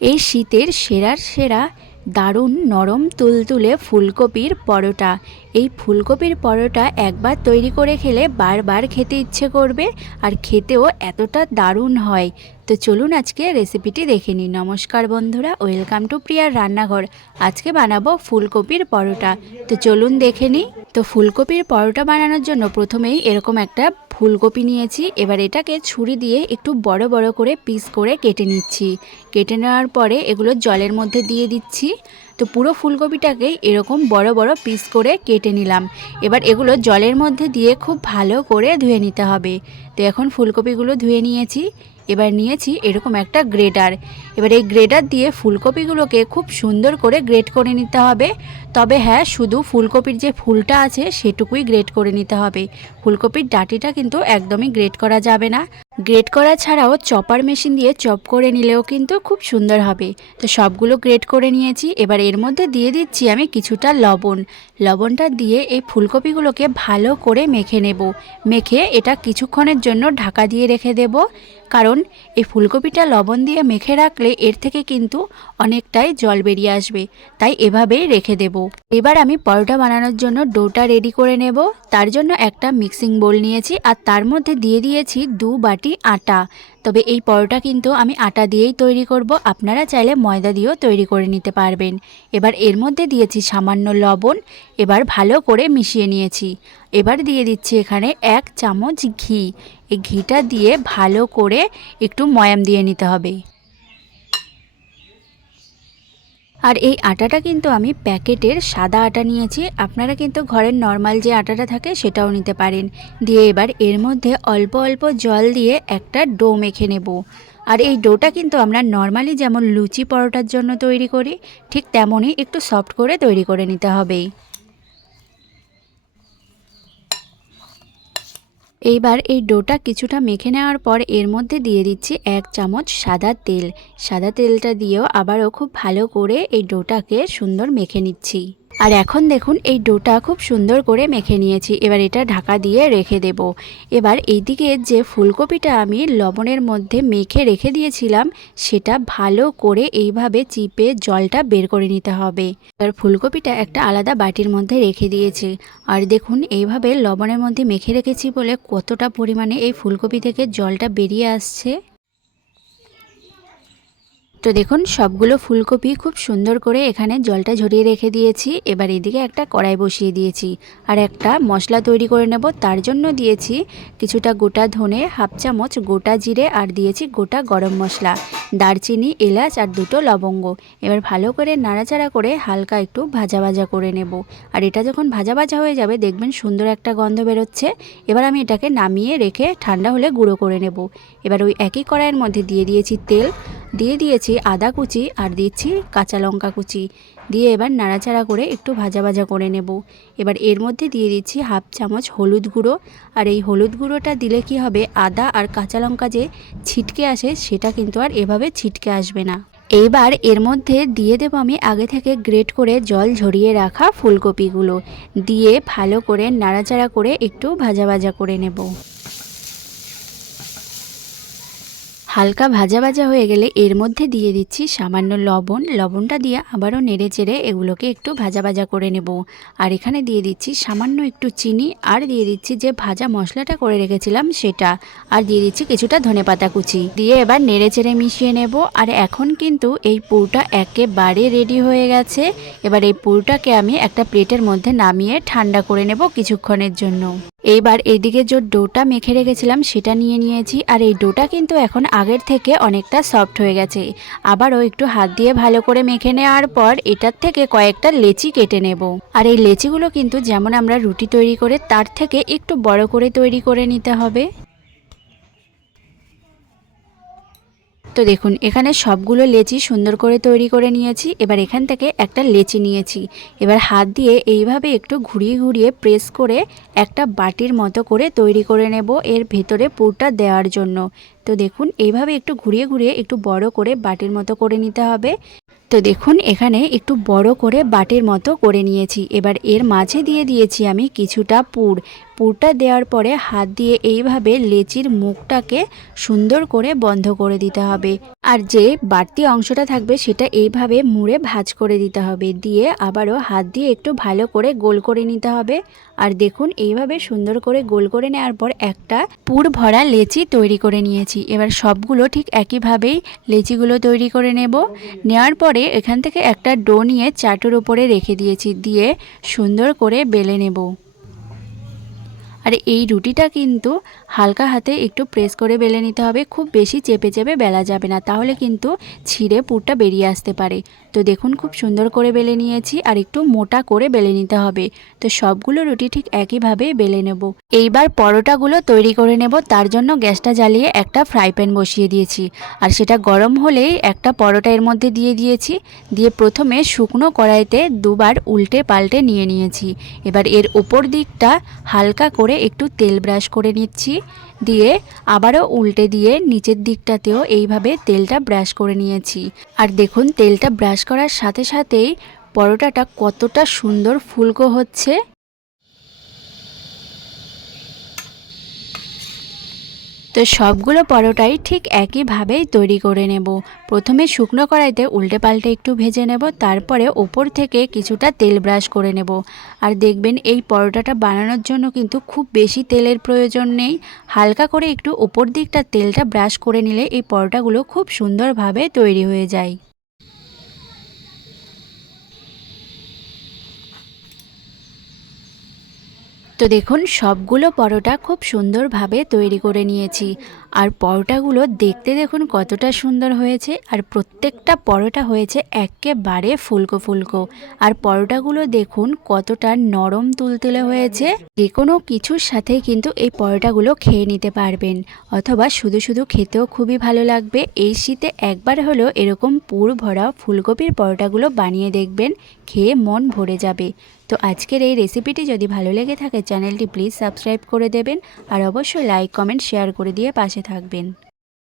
এই শীতের সেরার সেরা দারুণ নরম তুলতুলে ফুলকপির পরোটা। এই ফুলকপির পরোটা একবার তৈরি করে খেলে বারবার খেতে ইচ্ছে করবে আর খেতেও এতটা দারুণ হয়। তো চলুন আজকে রেসিপিটি দেখে নিই। নমস্কার বন্ধুরা, ওয়েলকাম টু প্রিয়ার রান্নাঘর। আজকে বানাবো ফুলকপির পরোটা। তো চলুন দেখে নিই। তো ফুলকপির পরোটা বানানোর জন্য প্রথমেই এরকম একটা ফুলকপি নিয়েছি। এবার এটাকে ছুরি দিয়ে একটু বড় বড় করে পিস করে কেটে নিচ্ছি। কেটে নেওয়ার পরে এগুলো জলের মধ্যে দিয়ে দিচ্ছি। তো পুরো ফুলকপিটাকেই এরকম বড় বড় পিস করে কেটে নিলাম। এবার এগুলো জলের মধ্যে দিয়ে খুব ভালো করে ধুয়ে নিতে হবে। তো এখন ফুলকপিগুলো ধুয়ে নিয়েছি। এবার নিয়েছি এরকম একটা গ্রেটার এবার এই গ্রেটার দিয়ে ফুলকপিগুলোকে খুব সুন্দর করে গ্রেট করে নিতে হবে। তবে হ্যাঁ শুধু ফুলকপির যে ফুলটা আছে সেটুকুই গ্রেট করে নিতে হবে। ফুলকপির ডাটিটা কিন্তু একদমই গ্রেট করা যাবে না। গ্রেট করা ছাড়াও চপার মেশিন দিয়ে চপ করে নিলেও কিন্তু খুব সুন্দর হবে। তো সবগুলো গ্রেট করে নিয়েছি। এবার এর মধ্যে দিয়ে দিচ্ছি আমি কিছুটা লবণ। লবণটা দিয়ে এই ফুলকপিগুলোকে ভালো করে মেখে নেব। মেখে এটা কিছুক্ষণের জন্য ঢাকা দিয়ে রেখে দেব। কারণ এই ফুলকপিটা লবণ দিয়ে মেখে রাখলে এর থেকে কিন্তু অনেকটাই জল বেরিয়ে আসবে। তাই এভাবেই রেখে দেব। এবার আমি পরোটা বানানোর জন্য ডোটা রেডি করে নেব। তার জন্য একটা মিক্সিং বোল নিয়েছি আর তার মধ্যে দিয়ে দিয়েছি দু বাটি আটা। তবে এই পরোটা কিন্তু আমি আটা দিয়েই তৈরি করব। আপনারা চাইলে ময়দা দিয়েও তৈরি করে নিতে পারবেন। এবার এর মধ্যে দিয়েছি সামান্য লবণ। এবার ভালো করে মিশিয়ে নিয়েছি। এবার দিয়ে দিচ্ছি এখানে এক চামচ ঘি। এই ঘিটা দিয়ে ভালো করে একটু ময়াম দিয়ে নিতে হবে। আর এই আটাটা কিন্তু আমি প্যাকেটের সাদা আটা নিয়েছি। আপনারা কিন্তু ঘরের নর্মাল যে আটাটা থাকে সেটাও নিতে পারেন। দিয়ে এবার এর মধ্যে অল্প অল্প জল দিয়ে একটা ডো মেখে নেব। আর এই ডোটা কিন্তু আমরা নর্মালি যেমন লুচি পরোটার জন্য তৈরি করি, ঠিক তেমনই একটু সফট করে তৈরি করে নিতে হবে। এইবার এই ডোটা কিছুটা মেখে নেওয়ার পর এর মধ্যে দিয়ে দিচ্ছি এক চামচ সাদা তেল। সাদা তেলটা দিয়েও আবারও খুব ভালো করে এই ডোটাকে সুন্দর মেখে নিচ্ছি। আর এখন দেখুন, এই ডোটা খুব সুন্দর করে মেখে নিয়েছি। এবার এটা ঢাকা দিয়ে রেখে দেব। এবার এইদিকে যে ফুলকপিটা আমি লবণের মধ্যে মেখে রেখে দিয়েছিলাম, সেটা ভালো করে এইভাবে চিপে জলটা বের করে নিতে হবে। এবার ফুলকপিটা একটা আলাদা বাটির মধ্যে রেখে দিয়েছি। আর দেখুন, এইভাবে লবণের মধ্যে মেখে রেখেছি বলে কতটা পরিমাণে এই ফুলকপি থেকে জলটা বেরিয়ে আসছে। তো দেখুন, সবগুলো ফুলকপি খুব সুন্দর করে এখানে জলটা ঝরিয়ে রেখে দিয়েছি। এবার এদিকে একটা কড়াই বসিয়ে দিয়েছি। আর একটা মশলা তৈরি করে নেব। তার জন্য দিয়েছি কিছুটা গোটা ধনে, হাফ চামচ গোটা জিরে আর দিয়েছি গোটা গরম মশলা। দারচিনি, এলাচ আর দুটো লবঙ্গ। এবার ভালো করে নাড়াচাড়া করে হালকা একটু ভাজা ভাজা করে নেব। আর এটা যখন ভাজা ভাজা হয়ে যাবে, দেখবেন সুন্দর একটা গন্ধ বেরোচ্ছে। এবার আমি এটাকে নামিয়ে রেখে ঠান্ডা হলে গুঁড়ো করে নেব। এবার ওই একই কড়াইয়ের মধ্যে দিয়ে দিয়েছি তেল। দিয়ে দিয়েছি আদা কুচি আর দিচ্ছি কাঁচা লঙ্কা কুচি। দিয়ে এবার নাড়াচাড়া করে একটু ভাজা ভাজা করে নেব। এবার এর মধ্যে দিয়ে দিচ্ছি হাফ চামচ হলুদ গুঁড়ো। আর এই হলুদ গুঁড়োটা দিলে কি হবে, আদা আর কাঁচা লঙ্কা যে ছিটকে আসে, সেটা কিন্তু আর এভাবে ছিটকে আসবে না। এইবার এর মধ্যে দিয়ে দেব আমি আগে থেকে গ্রেট করে জল ঝরিয়ে রাখা ফুলকপিগুলো। দিয়ে ভালো করে নাড়াচাড়া করে একটু ভাজা ভাজা করে নেব। হালকা ভাজা ভাজা হয়ে গেলে এর মধ্যে দিয়ে দিচ্ছি সামান্য লবণ। লবণটা দিয়ে আবারও নেড়ে চেড়ে এগুলোকে একটু ভাজা ভাজা করে নেব। আর এখানে দিয়ে দিচ্ছি সামান্য একটু চিনি আর দিয়ে দিচ্ছি যে ভাজা মশলাটা করে রেখেছিলাম সেটা। আর দিয়ে দিচ্ছি কিছুটা ধনেপাতা কুচি। দিয়ে এবার নেড়ে চেড়ে মিশিয়ে নেব। আর এখন কিন্তু এই পুরটা একেবারে রেডি হয়ে গেছে। এবার এই পুরটাকে আমি একটা প্লেটের মধ্যে নামিয়ে ঠান্ডা করে নেব কিছুক্ষণের জন্য। এইবার এদিকে যে ডোটা মেখে রেখেছিলাম সেটা নিয়ে নিয়েছি, আর এই ডোটা কিন্তু এখন আগের থেকে অনেকটা সফট হয়ে গেছে। আবারও একটু হাত দিয়ে ভালো করে মেখে নেওয়ার পর এটার থেকে কয়েকটা লেচি কেটে নেব। আর এই লেচিগুলো কিন্তু যেমন আমরা রুটি তৈরি করে তার থেকে একটু বড় করে তৈরি করে নিতে হবে। তো দেখুন, এখানে সবগুলো লেচি সুন্দর করে তৈরি করে নিয়েছি। এবার এখান থেকে একটা লেচি নিয়েছি। এবার হাত দিয়ে এইভাবে একটু ঘুরিয়ে ঘুরিয়ে প্রেস করে একটা বাটির মতো করে তৈরি করে নেব এর ভেতরে পুরটা দেওয়ার জন্য। তো দেখুন, এইভাবে একটু ঘুরিয়ে ঘুরিয়ে একটু বড় করে বাটির মতো করে নিতে হবে। তো দেখুন, এখানে একটু বড় করে বাটির মতো করে নিয়েছি। এবার এর মাঝে দিয়ে দিয়েছি আমি কিছুটা পুর। পুরটা দেওয়ার পরে হাত দিয়ে এইভাবে লেচির মুখটাকে সুন্দর করে বন্ধ করে দিতে হবে। আর যে বাড়তি অংশটা থাকবে সেটা এইভাবে মুড়ে ভাজ করে দিতে হবে। দিয়ে আবারও হাত দিয়ে একটু ভালো করে গোল করে নিতে হবে। আর দেখুন এইভাবে সুন্দর করে গোল করে নেওয়ার পর একটা পুর ভরা লেচি তৈরি করে নিয়েছি। এবার সবগুলো ঠিক একইভাবেই লেচিগুলো তৈরি করে নেব। নেওয়ার পরে এখান থেকে একটা ডো নিয়ে চাটুর উপরে রেখে দিয়েছি। দিয়ে সুন্দর করে বেলে নেব। আর এই রুটিটা কিন্তু হালকা হাতে একটু প্রেস করে বেলে নিতে হবে। খুব বেশি চেপে চেপে বেলা যাবে না। তাহলে কিন্তু ছিঁড়ে পুরটা বেরিয়ে আসতে পারে। তো দেখুন, খুব সুন্দর করে বেলে নিয়েছি আর একটু মোটা করে বেলে নিতে হবে। তো সবগুলো রুটি ঠিক একইভাবে বেলে নেব। এইবার পরোটাগুলো তৈরি করে নেব। তার জন্য গ্যাসটা জ্বালিয়ে একটা ফ্রাই প্যান বসিয়ে দিয়েছি। আর সেটা গরম হলেই একটা পরোটা এর মধ্যে দিয়ে দিয়েছি। দিয়ে প্রথমে শুকনো কড়াইতে দুবার উল্টে পাল্টে নিয়ে নিয়েছি। এবার এর ওপর দিকটা হালকা করে একটু তেল ব্রাশ করে নিচ্ছি। দিয়ে আবারও উল্টে দিয়ে নিচের দিকটাতেও এইভাবে তেলটা ব্রাশ করে নিয়েছি। আর দেখুন, তেলটা ব্রাশ করার সাথে সাথেই পরোটাটা কতটা সুন্দর ফুলকো হচ্ছে। তো সবগুলো পরোটাই ঠিক একইভাবেই তৈরি করে নেব। প্রথমে শুকনো কড়াইতে উল্টে পাল্টে একটু ভেজে নেব, তারপরে ওপর থেকে কিছুটা তেল ব্রাশ করে নেব। আর দেখবেন এই পরোটাটা বানানোর জন্য কিন্তু খুব বেশি তেলের প্রয়োজন নেই। হালকা করে একটু ওপর দিকটা তেলটা ব্রাশ করে নিলে এই পরোটাগুলো খুব সুন্দরভাবে তৈরি হয়ে যায়। তো দেখুন সবগুলো পরোটা খুব সুন্দরভাবে তৈরি করে নিয়েছি। আর পরোটাগুলো দেখতে দেখুন কতটা সুন্দর হয়েছে, আর প্রত্যেকটা পরোটা হয়েছে একেবারে ফুলকো ফুলকো। আর পরোটাগুলো দেখুন কতটা নরম তুলতুলে হয়েছে। যে কোনো কিছুর সাথে কিন্তু এই পরোটাগুলো খেয়ে নিতে পারবেন, অথবা শুধু শুধু খেতেও খুবই ভালো লাগবে। এই শীতে একবার হলেও এরকম পুর ভরা ফুলকপির পরোটাগুলো বানিয়ে দেখবেন, খেয়ে মন ভরে যাবে। তো আজকের এই রেসিপিটি যদি ভালো লেগে থাকে, চ্যানেলটি প্লিজ সাবস্ক্রাইব করে দেবেন, আর অবশ্যই লাইক, কমেন্ট, শেয়ার করে দিয়ে পাশে থাকবেন।